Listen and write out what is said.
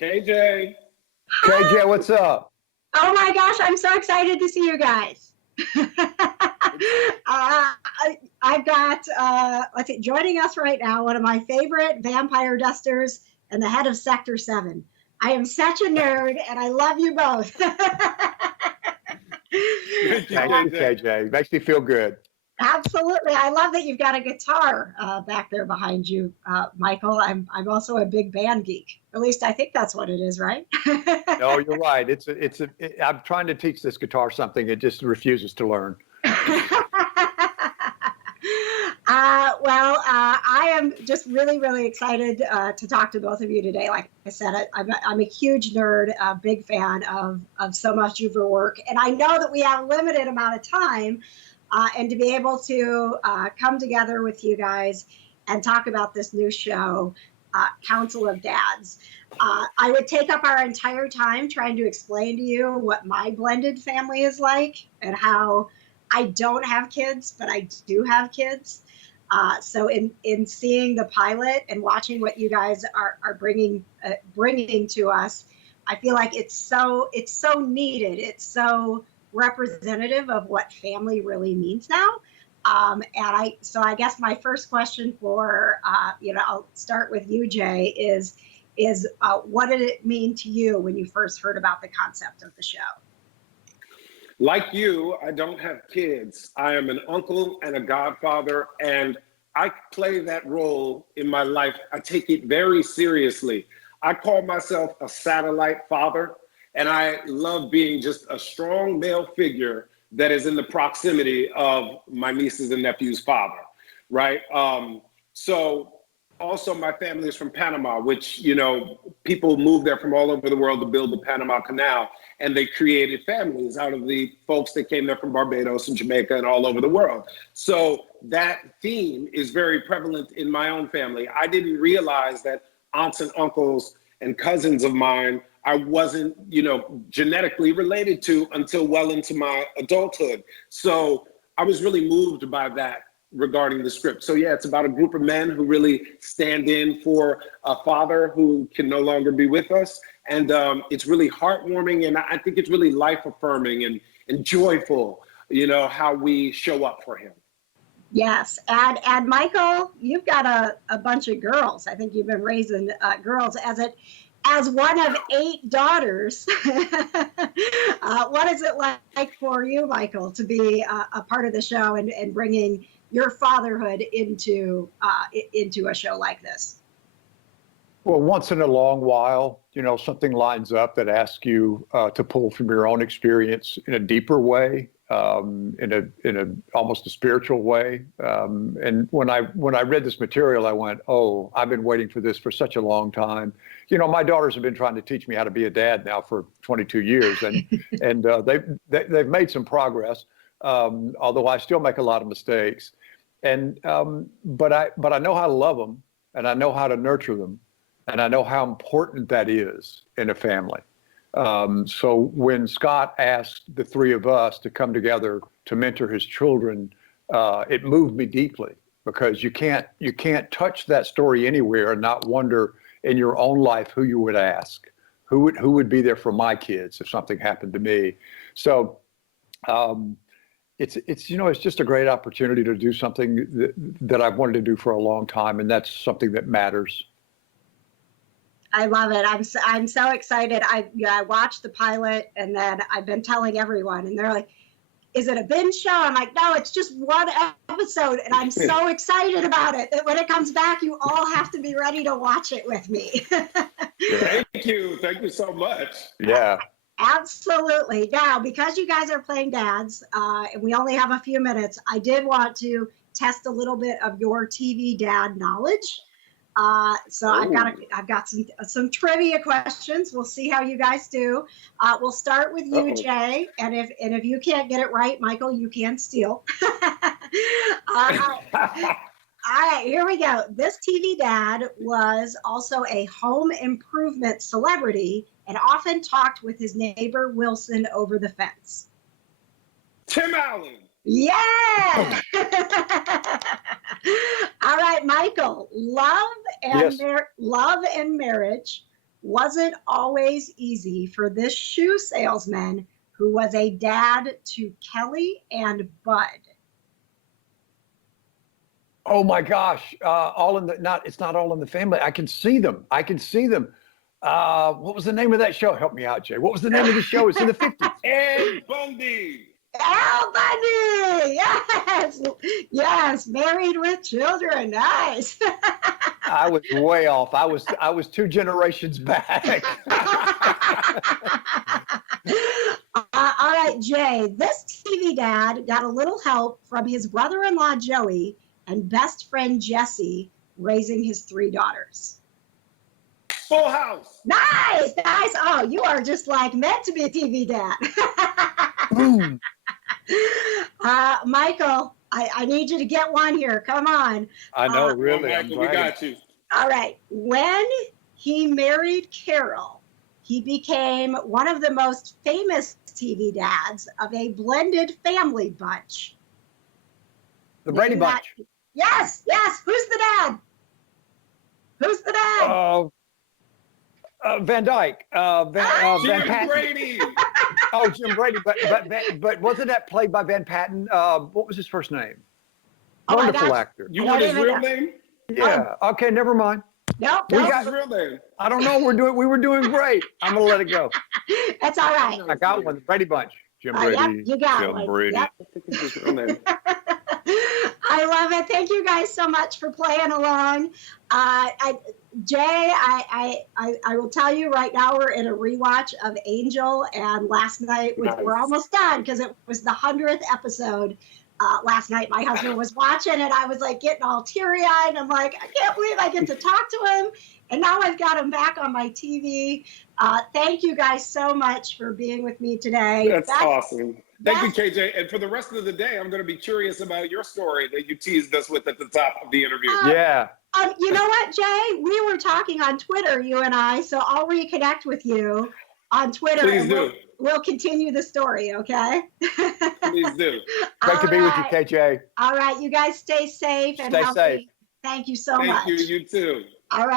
KJ. KJ, what's up? Oh my gosh, I'm so excited to see you guys. I've got, let's see, joining us right now, one of my favorite vampire dusters and the head of Sector 7. I am such a nerd and I love you both. Thank you, Thank you, KJ. Makes me feel good. Absolutely. I love that you've got a guitar back there behind you, Michael. I'm also a big band geek. At least I think that's what it is, right? No, you're right. I'm trying to teach this guitar something. It just refuses to learn. I am just really, really excited to talk to both of you today. Like I said, I'm a huge nerd, a big fan of so much of your work. And I know that we have a limited amount of time. And to be able to come together with you guys and talk about this new show, Council of Dads. I would take up our entire time trying to explain to you what my blended family is like and how I don't have kids, but I do have kids. So in seeing the pilot and watching what you guys are bringing to us, I feel like it's so needed. It's so representative of what family really means now. So I guess my first question for, I'll start with you, Jay, is what did it mean to you when you first heard about the concept of the show? Like you, I don't have kids. I am an uncle and a godfather, and I play that role in my life. I take it very seriously. I call myself a satellite father. And I love being just a strong male figure that is in the proximity of my nieces and nephews' father, right? So also my family is from Panama, which, people moved there from all over the world to build the Panama Canal. And they created families out of the folks that came there from Barbados and Jamaica and all over the world. So that theme is very prevalent in my own family. I didn't realize that aunts and uncles and cousins of mine I wasn't, genetically related to until well into my adulthood. So I was really moved by that regarding the script. So yeah, it's about a group of men who really stand in for a father who can no longer be with us. And it's really heartwarming, and I think it's really life affirming and joyful, how we show up for him. Yes, and Michael, you've got a bunch of girls. I think you've been raising girls as one of 8 daughters. What is it like for you, Michael, to be a part of the show and bringing your fatherhood into a show like this? Well, once in a long while, something lines up that asks you to pull from your own experience in a deeper way, in a almost a spiritual way. And when I read this material, I went, oh, I've been waiting for this for such a long time. My daughters have been trying to teach me how to be a dad now for 22 years, and they've made some progress, although I still make a lot of mistakes. And but I know how to love them, and I know how to nurture them, and I know how important that is in a family. So when Scott asked the 3 of us to come together to mentor his children, it moved me deeply, because you can't touch that story anywhere and not wonder in your own life who you would ask, who would be there for my kids if something happened to me. So it's just a great opportunity to do something that I've wanted to do for a long time, and that's something that matters. I love it. I'm so excited. I watched the pilot, and then I've been telling everyone, and they're like, "Is it a binge show?" I'm like, "No, it's just one episode," and I'm so excited about it that when it comes back, you all have to be ready to watch it with me. Thank you so much. Yeah. Absolutely. Now, because you guys are playing dads, and we only have a few minutes, I did want to test a little bit of your TV dad knowledge. So I've got some trivia questions. We'll see how you guys do. We'll start with you, Jay, and if you can't get it right, Michael, you can steal. All right, here we go. This TV dad was also a home improvement celebrity and often talked with his neighbor Wilson over the fence. Tim Allen. Yeah. All right, Michael. Love and marriage wasn't always easy for this shoe salesman who was a dad to Kelly and Bud. Oh my gosh! It's not All in the Family. I can see them. What was the name of that show? Help me out, Jay. What was the name of the show? It's in the 50s. Ed Bundy. Al Bundy! Yes! Yes, Married with Children. Nice. I was way off. I was 2 generations back. All right, Jay, this TV dad got a little help from his brother-in-law, Joey, and best friend, Jesse, raising his 3 daughters. Full House. Nice, nice. Oh, you are just like meant to be a TV dad. Boom. Michael, I need you to get one here. Come on. I know, Well, really. Michael, we got you. All right. When he married Carol, he became one of the most famous TV dads of a blended family bunch. The Brady Maybe that- Bunch. Yes, yes. Who's the dad? Who's the dad? Van Dyke. Van Jim Patten. Brady. Oh, Jim Brady. But wasn't that played by Van Patten? What was his first name? Oh my Wonderful gosh. actor. You want his Don't even real name? Yeah. Okay. Never mind. Nope, We nope. got- What's his real name? I don't know. We were doing great. I'm gonna let it go. That's all right. I got one. The Brady Bunch. Jim Yep, Brady. you got Jim one. Brady. Yep. I think it's his real name. I love it. Thank you guys so much for playing along. Jay, I will tell you right now we're in a rewatch of Angel, and last night we're almost done because it was the 100th episode. Last night my husband was watching and I was like getting all teary-eyed. I'm like, I can't believe I get to talk to him, and now I've got him back on my TV. Thank you guys so much for being with me today. That's awesome. Thank you, KJ. And for the rest of the day, I'm going to be curious about your story that you teased us with at the top of the interview. Yeah. You know what, Jay? We were talking on Twitter, you and I, so I'll reconnect with you on Twitter. Please and do. We'll continue the story, okay? Please do. Great to be with you, KJ. All right, you guys stay safe and Stay healthy. safe. Thank you so Thank much. you. You too. All right.